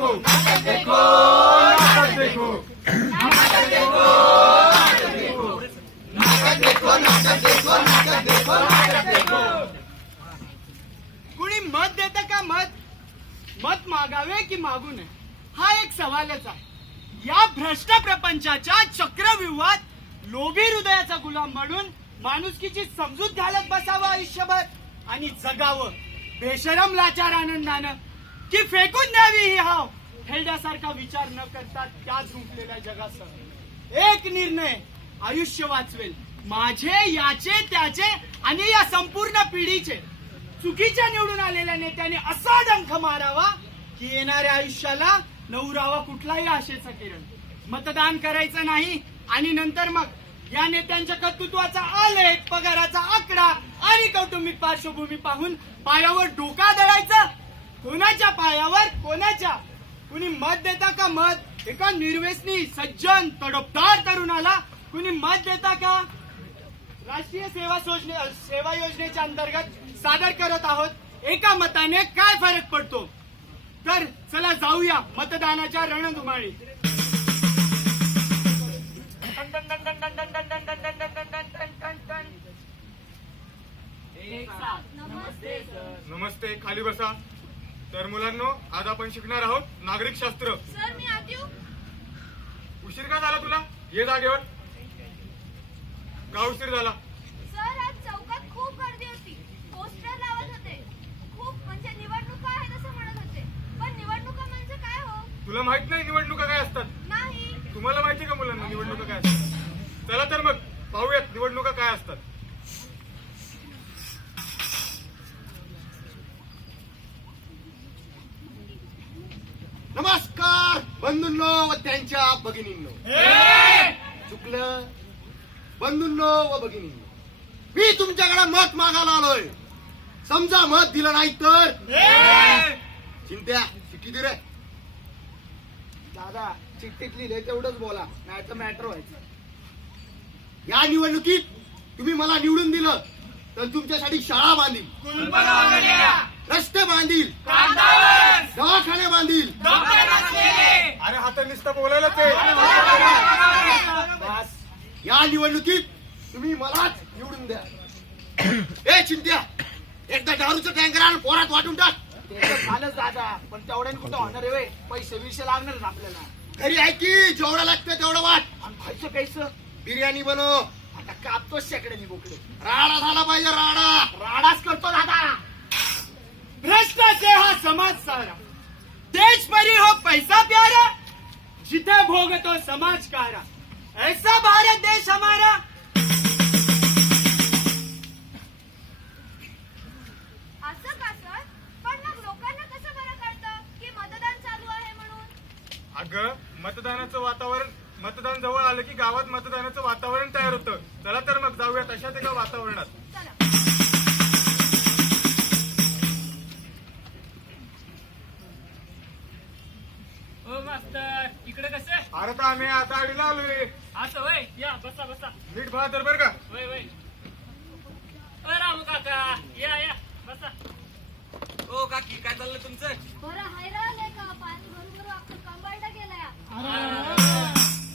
देखो नाटक देखो नाटक देखो नाटक देखो नाटक देखो नाटक देखो नाटक देखो नाटक देखो। कुणी मत देतं का? मत मागावे की मागू नये हा एक सवालच आहे. या भ्रष्ट प्रपंचाच्या चक्रव्यूहात लोभी हृदयाचा गुलाम बनून माणुसकीची समजूत घालत बसावं आयुष्यभर आणि जगावं बेशरम लाचार आनंदानं की फेकून द्यावी ही हाव हेल्ड्यासारखा विचार न करता त्या झुंपलेल्या जगासह एक निर्णय आयुष्य वाचवेल माझे, याचे, त्याचे आणि या संपूर्ण पिढीचे. चुकीच्या निवडून आलेल्या नेत्याने असा डंख मारावा की येणाऱ्या आयुष्याला नवरावा कुठलाही आशेचा किरण. मतदान करायचं नाही आणि नंतर मग या नेत्यांच्या कर्तृत्वाचा आलेख, पगाराचा आकडा आणि कौटुंबिक पार्श्वभूमी पाहून पायावर डोका दळायचा. कोणाच्या पायावर? कोणाच्या? कुणी मत देता का? मत एका निर्व्यसनी सज्जन तडफदार तरुणाला कुणी मत देता का? राष्ट्रीय सेवा योजनेच्या अंतर्गत सादर करत आहोत एका मताने काय फरक पडतो. तर चला जाऊया मतदानाच्या रणधुमाळी. नमस्ते, खाली बसा. तर मुलांनो, आज आपण शिकणार आहोत नागरिक शास्त्र. सर मी आत येऊ? उशीर का झाला तुला? ये जागेवर. का उशीर झाला? सर आज चौकात खूप गर्दी होती. पोस्टर लावत होते. खूप म्हणजे निवडणुका आहेत असं म्हणत होते. पण निवडणुका म्हणजे काय हो? तुला माहित नाही निवडणुका काय असतात? नाही. तुम्हाला माहिती का मुलांना निवडणुका काय असतात? चला तर मग पाहूयात निवडणुका काय असतात. नमस्कार बंधूंनो व त्यांच्या भगिनींनो. चुकलं बंधूंनो व भगिनींनो, मी तुमच्याकडे मत मागायला आलोय. समजा मत दिलं नाही तर चिंत्या चिठ्ठी दे रे. दादा चिठ्ठीत लिहिले तेवढंच बोला, नाही तर मॅटर व्हायचं. या निवडणुकीत तुम्ही मला निवडून दिलं तर तुमच्यासाठी शाळा बांधील, रस्ते बांधील, दवाखाने बांधील. अरे हा तर नुसतं बोलायलाच आहे. बस, या निवडणुकीत तुम्ही मलाच निवडून द्या. ए चिंत्या, एकदा दारूचं टँकर आणून पोरात वाटून टाक. ते तर झालंच दादा, पण तेवढ्याने कुठं होणार आहे? पैसे विषय लागणार आपल्याला. घरी आहे की जेवढं लागतं तेवढं वाट. आणि खायचं कायचं? बिर्याणी बनव. आता कापतोच शेकडे बोकडे. राडा झाला पाहिजे, राडा. राडाच करतो दादा. भ्रष्ट से हा समाज सारा, देश परी हो पैसा प्यारा, जिथे भोगतो समाज कारा, ऐसा भारत देश हमारा. असं का सर? पण मग लोकांना कसं बरं कळतं की मतदान चालू आहे म्हणून? अगं मतदानाचं वातावरण, मतदान जवळ आलं की गावात मतदानाचं वातावरण तयार होतं. चला तर मग जाऊयात अशाच एका वातावरणात. चला. हो मास्तर, इकडे कसं? अरे तर आम्ही आता आडीला आलोय. असं वय, या बसा बसा. नीट बहादर बर का. वय वय. रामू काका, या या बसा. ओ काकी, काय चाललं तुमचं? बरं हैराण आहे का? पाणी बरोबर अख्खं कंबाईला गेलाय.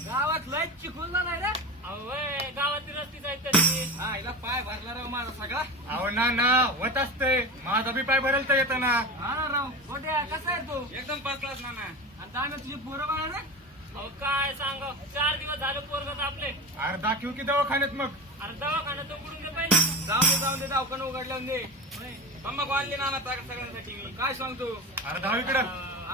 गावात लय चिखल झालाय रे. अहो वय, गावातील रस्तीच आहेत तशी. हा, हिला पाय भरला राव माझा सगळा. अहो ना होत असते. माझा बी पाय भरेल तर येतं ना. हा ना राव. गोट्या कसा आहे तू? एकदम पाच क्लास ना. आणि दादा तुझी पोरं बघा रे. अहो काय सांग, 4 दिवस झाले पोरगत आपले. अरे दाखवू की दवाखान्यात मग. अरे दवाखान्यात उघडून दे पहिले. जाऊन दे दवाखाना उघडल्यावर दे. मग आणली ना सगळ्यांसाठी मी. काय सांगतो? अरे धाव इकडं.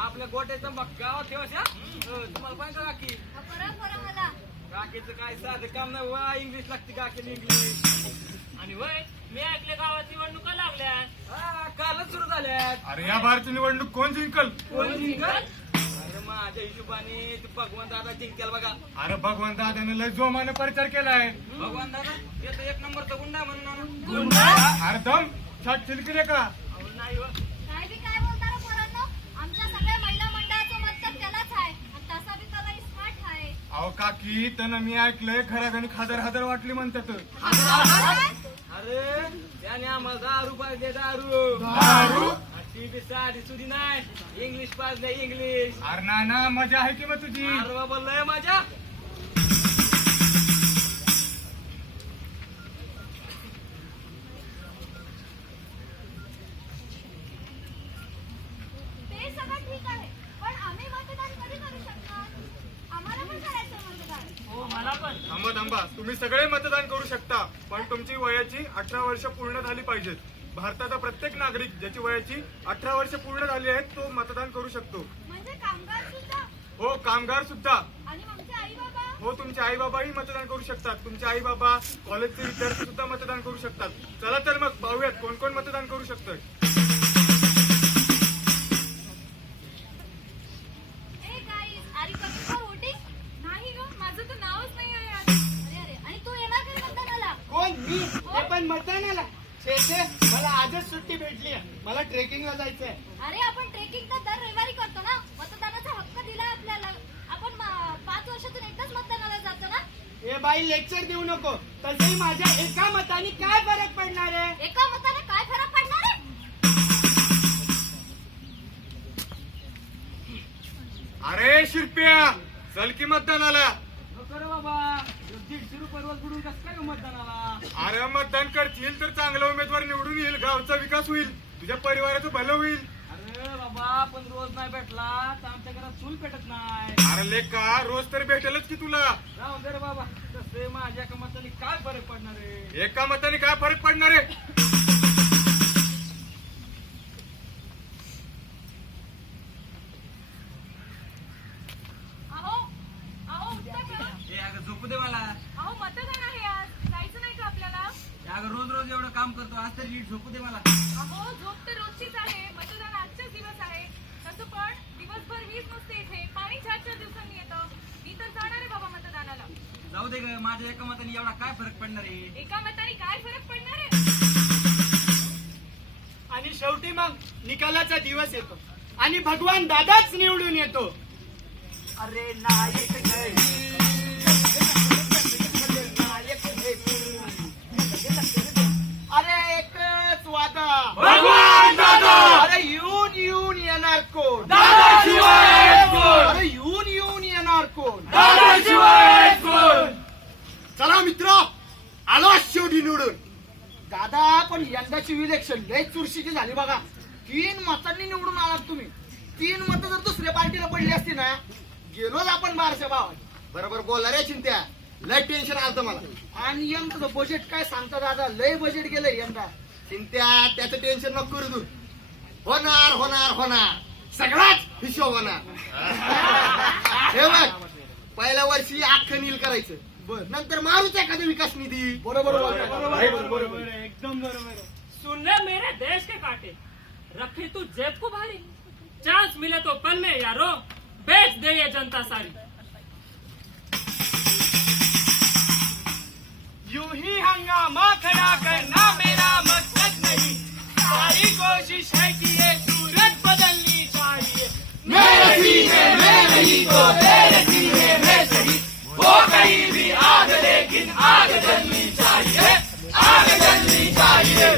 आपल्या गोट्याचं बघ गावात ठेवास या. तुम्हाला पाहिजे का काकी? बरं मला. काकीचं काय साधं काम नाही. वा इंग्लिश लागते काकीला इंग्लिश. आणि वय, मी ऐकले गावात निवडणुका लागल्या. हा, कालच सुरू झाल्यात. अरे या बारची निवडणूक कोण जिंकल? कोण जिंकल? अरे माझ्या हिशोबाने ते भगवान दादा जिंकेल बघा. अरे भगवान दादाने लय जोमाने प्रचार केलाय. भगवान दादा येतो एक नंबरचा गुंडा म्हणून. गुंडा? अरे दम छाट चिलकी रे का. अहो नाही व. काय बी काय बोलता रे पोरांनो? आमच्या सगळ्या महिला मंडळाचं मत तर त्यालाच आहे आणि तसा बी त्याला स्मार्ट आहे. अहो काकी, त्यानं मी ऐकलंय घराघणी हजार वाटली म्हणतात. अरे त्याने आम्हाला 10 रुपये दे. दारू दारू? ती बी साधी सुधी नाही, इंग्लिश पास नाही इंग्लिश. अरे नाना मजा आहे की मग तुझी. अरे बाबा लय माझ्या. ते सगळं ठीक आहे पण आम्ही मतदान कधी करू शकणार? आम्हाला पण करायचं मतदान. हो मला पण. थांबा थांबा, तुम्ही सगळे मतदान करू शकता पण तुमची वयाची 18 वर्ष पूर्ण झाली पाहिजेत. भारताचा प्रत्येक नागरिक ज्याची वयाची 18 वर्ष पूर्ण झाली आहेत तो मतदान करू शकतो. म्हणजे कामगार सुद्धा हो, कामगार सुद्धा. आणि आमचे आई बाबा. हो, तुमचे आई बाबाही मतदान करू शकतात. तुमचे आई बाबा, कॉलेजचे विद्यार्थी सुद्धा मतदान करू शकतात. चला तर मग पाहूयात कोण कोण मतदान करू शकतोय. Hey guys, are you coming for voting? नाही ग, माझं तर नावच नाही आहे यात. अरे अरे, आणि तू येणार कधी मतदानाला? कोण मी ते पण मतदानाला? छे छे, मला आजच सुट्टी भेटली आहे. मला ट्रेकिंगला जायचंय. अरे आपण ट्रेकिंग तर दर रविवारी करतो ना. मतदानाचा हक्क दिला आपल्याला. आपण 5 वर्षातून एकदाच मतदानाला जातो ना. ए बाई, लेक्चर देऊ नको. तसंही माझ्या एका मताने काय फरक पडणार आहे? एका मताने काय फरक पडणार आहे? अरे शिरप्या, चल की मतदानाला. नको रे बाबा, 150 रुपये रोज बुडून कसं काय मतदानाला? अरे मतदान करतील तर चांगला उमेदवार निवडून येईल, गावचा विकास होईल, तुझ्या परिवाराचं भलं होईल. अरे बाबा, पण रोज नाही भेटला तर आमच्या घरात चूल पेटत नाही. अरे लेका, रोज तर भेटेलच की तुला. राहू दे रे बाबा, तसे माझ्या कमाताने काय फरक पडणार आहे? एका मताने काय फरक पडणार आहे? अहो अहो उत्तर द्या. ए अगं झोपू दे मला. अहो मतदान आहे आज. जायचं नाही का आपल्याला? अगं रोज रोज एवढं काम करतो, आज तरी नीट झोपू दे मला. अहो झोप तर रोजचीच आहे. मतदान आजच्याच दिवस आहे. तसं पण दिवसभर वीज नसते इथे. पाणी 4-4 दिवसांनी येतं. मी तर जाणार आहे बाबा मतदानाला. जाऊ दे ग, माझ्या एका मताने एवढा काय फरक पडणार आहे? एका मताने काय फरक पडणार आहे? आणि शेवटी मग निकालाचा दिवस येतो आणि भगवान दादाच निवडून येतो. अरे नायक नाही. नायक नाही. अरे एकच वादा, भगवान दादा. अरे येऊन येऊन येणार कोण? दादाशिवाय कोण? अरे येऊन येऊन येणार कोण? दादाशिवाय कोण? चला मित्र, आलो शेवटी निवडून. दादा, पण यंदाची इलेक्शन लय चुरशीची झाली बघा. 3 मतांनी निवडून आलात तुम्ही. 3 मतं जर दुसऱ्या पार्टीला पडली असती ना, गेलोच आपण 1200 भावात. बरोबर बोलला रे चिंत्या, लय टेन्शन आलं मला. आणि यंदाचं बजेट काय सांगता दादा, लय बजेट गेलंय यंदा. चिंत्या, त्याचं टेन्शन नको करू तू. होणार होणार होणार, सगळाच हिशोब होणार. हे बघ, पहिल्या वर्षी अख्खं नील करायचं, नंतर मारूच एखादा विकास निधी. बरोबर बरोबर. एकदम बरोबर. सुन ले मेरे देश के काटे, रखी तू जेब को भारी, चांस मिले तो पल में यारो, बेच दे ये जनता सारी. यूं ही हंगामा खड़ा करना मेरा मकसद नहीं. सारी कोशिश है कि ये सूरत बदलनी चाहिए. मेरे सीने में नहीं तो तेरे सीने में सही, वो कहीं भी आग, लेकिन आग जलनी चाहिए, आग जलनी चाहिए.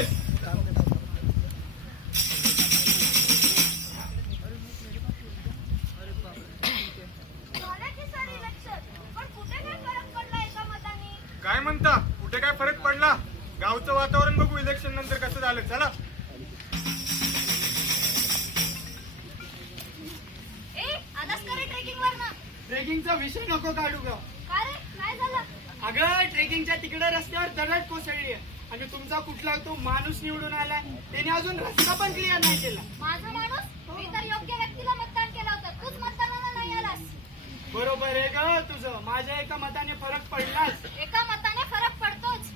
झालं की सर इलेक्शन. पण कुठे काय फरक पडला एका मताने? काय म्हणता, कुठे काय फरक पडला? गावचं वातावरण बघू इलेक्शन नंतर कसं झालं. चला. ए, आलास का रे ट्रेकिंग वर ना? ट्रेकिंगचा विषय नको काढू ग. का रे, काय झालं? अगं, ट्रेकिंगच्या तिकडे रस्त्यावर दरड कोसळली आहे आणि तुमचा कुठला तो माणूस निवडून आला, त्याने अजून रस्ता पण क्लिअर नाही केला. माझा माणूस? मी तर योग्य व्यक्तीला मतदान केलं होतं. तूच मतदानाला नाही आलास. बरोबर आहे ग तुझं. माझ्या एका मताने फरक पडलाच. एका मताने फरक पडतोच.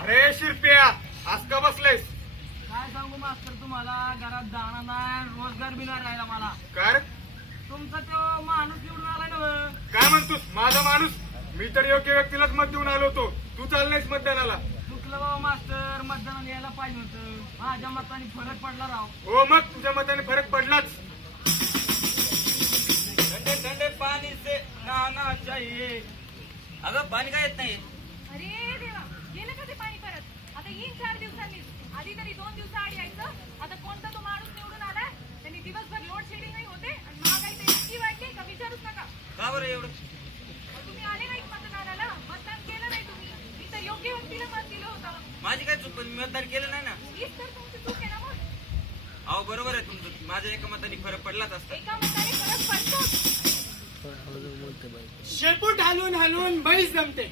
अरे शिरप्या, आज का बसलेस? काय सांगू मास्तर तुम्हाला, घरात दाणा नाही, रोजगार बी नाही राहिला मला. काय तुमचा तो माणूस निवडून आला ना. काय म्हणतोस? माझा माणूस? मी तर योग्य व्यक्तीलाच मत देऊन आलो होतो. तू चाललेस मतदानाला. चुकलं बाबा मास्तर, मतदानाला यायला पाहिजे होतं. माझ्या मताने फरक पडला राव. हो, मग तुझ्या मताने फरक पडलाच. ठंडे ठंडे पाणी से नहाना चाहिए. अगं पाणी काय येत नाही. अरे देवा, गेलं का ते पाणी परत? आता येईन 4 दिवसांनी. आधी तरी 2 दिवसाआड यायचं. आता कोणता तो माणूस निवडून आलाय त्यांनी दिवसभर लोड शेडिंगही होते आणि महागाई तर इतकी वाढली का विचारूच नका. का बरं एवढं? तुम्ही आले नाहीत मतदानाला, मतदान केलं नाही तुम्ही. मी तर योग्य व्यक्तीला मत दिलं होतं. माझी काय चूक, पण मी मतदान केलं नाही ना. हीच तर तुमची चूक आहे ना मग. अहो बरोबर आहे तुमचं, माझ्या एका मताने फरक पडलाच असता. एका मताने फरक पडतो. शेपूट हलवून हलवून म्हैस जमते,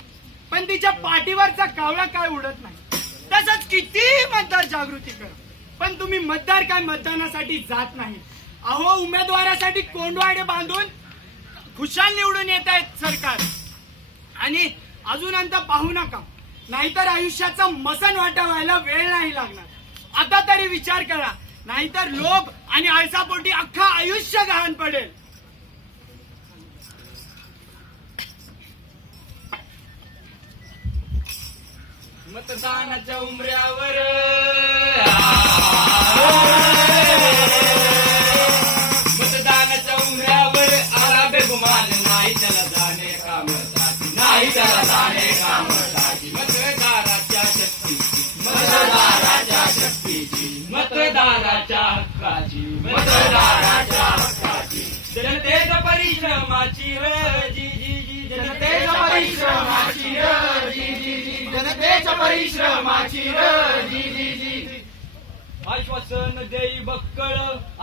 पण तिच्या पाठीवरचा कावळा काय उडत नाही. तसंच किती मतदार जागृती करा, पण तुम्ही मतदार काय मतदानासाठी जात नाही. अहो उमेदवारासाठी कोंडवाडे बांधून खुशाल निवडून येत आहेत सरकार. आणि अजून अंत पाहू नका, नाहीतर आयुष्याचा मसन वाटा व्हायला वेळ नाही लागणार. आता तरी विचार करा, नाहीतर लोभ आणि आळसापोटी अख्खा आयुष्य गहाण पडेल. मतदानाच्या उमऱ्यावर मतदानाच्या उमऱ्यावर आला बेगुमान, नाही त्याला जाणे कामसाठी, नाही त्याला जाणे कामसाठी. मतदाराच्या शक्तीची, मतदाराच्या शक्तीची, मतदाराच्या हक्काची, मतदाराच्या हक्काची. जनतेच्या परिश्रमाची जी जी जी, जनतेच्या परिश्रमाची जी जी जी, जनतेच्या परिश्रमाची जी जी जी. आश्वासन देई बक्कळ,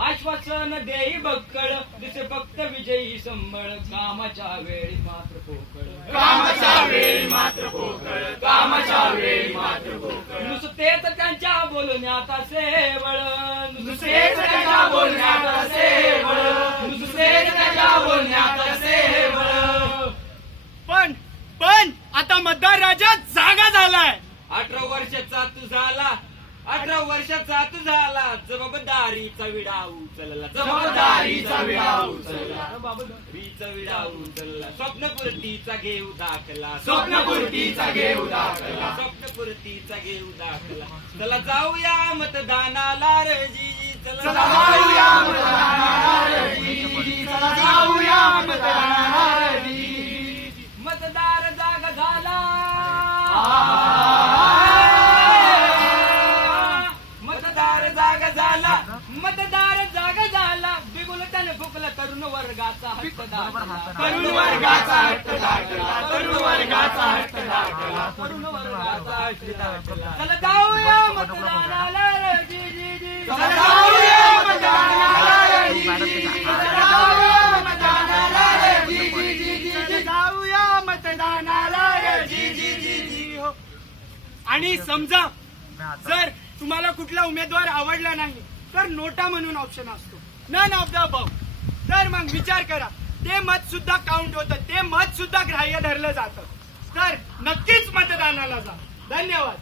आश्वासन देई बक्कळ, दिसे फक्त विजयी संबळ, कामाच्या वेळी मात्र पोकळ, कामाच्या वेळी मात्र पोकळ, कामाच्या वेळी मात्र पोकळ. नुसतेच त्यांच्या बोलण्यात सेवळ, नुसतेच त्यांच्या बोलण्यात सेवळ, नुसतेच त्यांच्या बोलण्यात सेवळ. पण आता मतदार राजा जागा झालाय. 18 वर्षाचा तू झाला, 18 वर्षाचा तू झाला, जबाबदारीचा विडा उचलला, जबाबदारीचा विडा उचलला, जबाबदारीचा विडा उचलला. स्वप्नपूर्तीचा घेऊ दाखला, स्वप्नपूर्तीचा घेऊ दाखला, स्वप्नपूर्तीचा घेऊ दाखला. चला जाऊया मतदानाला रे जी जी, चला जाऊया मतदानाला रे जी जी, चला जाऊया मतदानाला रे जी जी. मतदार जागा झाला, मतदार जागा झाला, मतदार जागा झाला. बिगुल त्याने फुकला तरुण वर्गाचा हक्क दाखला, तरुण वर्गाचा हक्क दाखला, तरुण वर्गाचा हक्क दाखला, तरुण वर्गाचा हक्क दाखला. चला जाऊया मतदानाला रे जी जी जी, चला जाऊया मतदानाला रे जी जी जी, चला जाऊया मतदानाला रे जी जी जी जी, जाऊया मतदानाला रे जी जी जी जी हो. आणि समजा जर तुम्हाला कुठला उमेदवार आवडला नाही तर नोटा म्हणून ऑप्शन असतो, नन ऑफ द अबव. तर मग विचार करा, ते मत सुद्धा काउंट होतं, ते मत सुद्धा ग्राह्य धरलं जातं. तर नक्कीच मतदानाला जा. धन्यवाद.